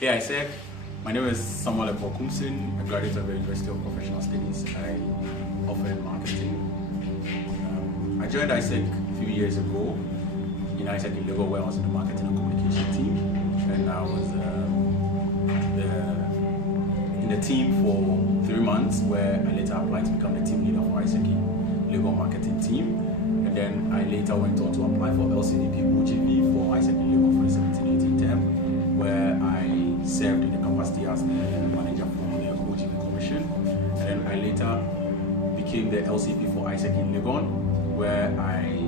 Hey, Isaac. My name is Ekow Koomson, a graduate of the University of Professional Studies. I offer in marketing. I joined Isaac a few years ago in Isaac in Lagos, where I was in the marketing and communication team, and I was in the team for 3 months, where I later applied to become the team leader for Isaac in Lagos marketing team. And then I later went on to apply for LCDP Mcvp for Isaac in Lagos for the 17-18 term, where I served in the capacity as the manager for the Ekow Koomson. And then I later became the LCP for Isaac in Lagos, where I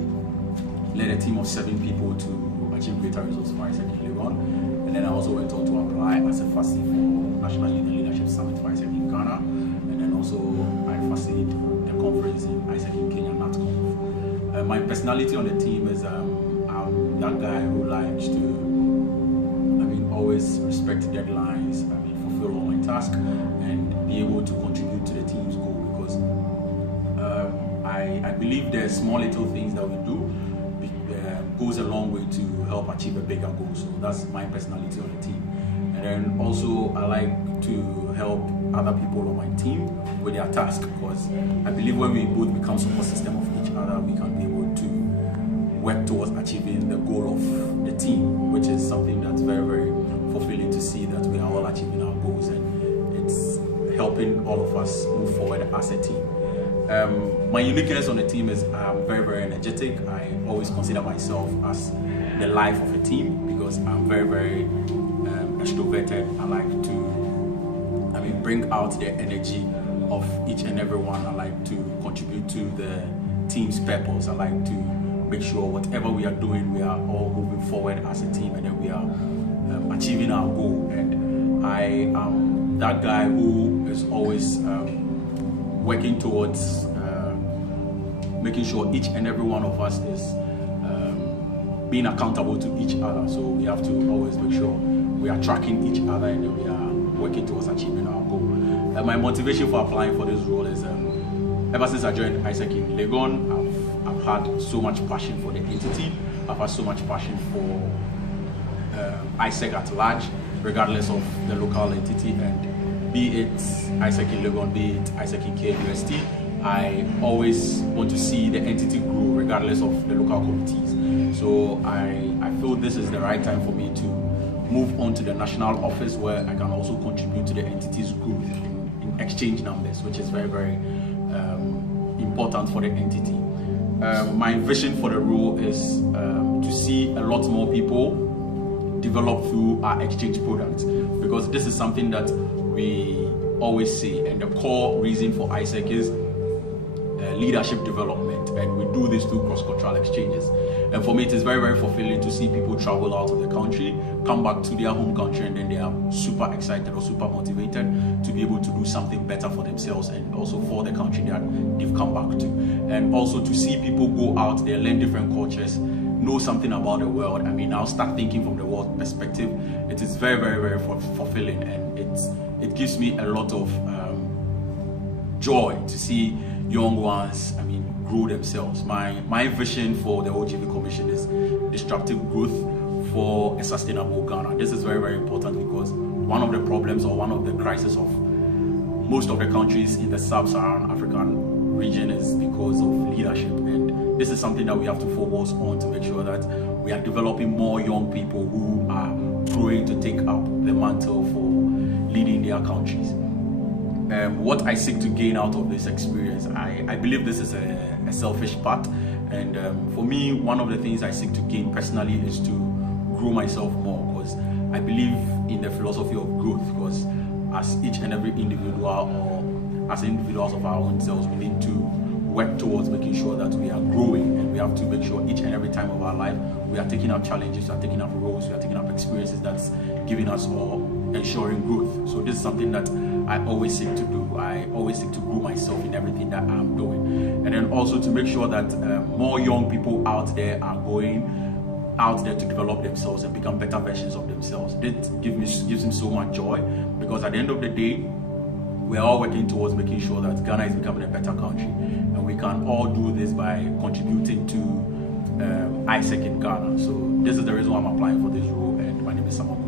led a team of 7 people to achieve greater results for Isaac in Lagos. And then I also went on to apply as a facilitator for National Leadership Summit for Isaac in Ghana. And then also I facilitated the conference in Isaac in Kenya, NatConf. My personality on the team is I'm that guy who likes to always respect deadlines, fulfill all my tasks, and be able to contribute to the team's goal, because I believe the small little things that we do goes a long way to help achieve a bigger goal. So that's my personality on the team. And then also I like to help other people on my team with their task, because I believe when we both become support system of each other, we can be able to work towards achieving the goal of the team, which is something that's very, very fulfilling to see that we are all achieving our goals, and it's helping all of us move forward as a team. My uniqueness on the team is I'm very, very energetic. I always consider myself as the life of a team, because I'm very, very extroverted. I like to bring out the energy of each and every one. I like to contribute to the team's purpose. I like to make sure whatever we are doing, we are all moving forward as a team, and then we are achieving our goal. And I am that guy who is always working towards making sure each and every one of us is being accountable to each other. So we have to always make sure we are tracking each other, and then we are working towards achieving our goal. My motivation for applying for this role is ever since I joined Isaac in Lagos, I've had so much passion for the entity. I've had so much passion for Isaac at large, regardless of the local entity, and be it Isaac in Lagos, be it Isaac in KUST, I always want to see the entity grow regardless of the local committees. So I feel this is the right time for me to move on to the national office, where I can also contribute to the entity's growth in exchange numbers, which is very, very important for the entity. My vision for the role is to see a lot more people develop through our exchange products, because this is something that we always say, and the core reason for Isaac is leadership development, and we do this through cross-cultural exchanges. And for me, it is very, very fulfilling to see people travel out of the country, come back to their home country, and then they are super excited or super motivated to be able to do something better for themselves and also for the country that they've come back to. And also to see people go out there, learn different cultures, know something about the world. Now start thinking from the world perspective. It is very, very, very fulfilling, and it gives me a lot of joy to see young ones grow themselves. My vision for the OGV Commission is disruptive growth for a sustainable Ghana. This is very, very important, because one of the problems or one of the crises of most of the countries in the sub-Saharan African region is because of leadership, and this is something that we have to focus on to make sure that we are developing more young people who are growing to take up the mantle for leading their countries. What I seek to gain out of this experience, I believe this is a selfish part, and for me, one of the things I seek to gain personally is to grow myself more, because I believe in the philosophy of growth, because as each and every individual, or as individuals of our own selves, we need to work towards making sure that we are growing, and we have to make sure each and every time of our life we are taking up challenges, we are taking up roles, we are taking up experiences that's giving us or ensuring growth. So this is something that I always seek to do. I always seek to grow myself in everything that I'm doing, and then also to make sure that more young people out there are going out there to develop themselves and become better versions of themselves. This gives me so much joy, because at the end of the day, we are all working towards making sure that Ghana is becoming a better country, and we can all do this by contributing to Isaac in Ghana. So this is the reason why I'm applying for this role, and my name is Samuel.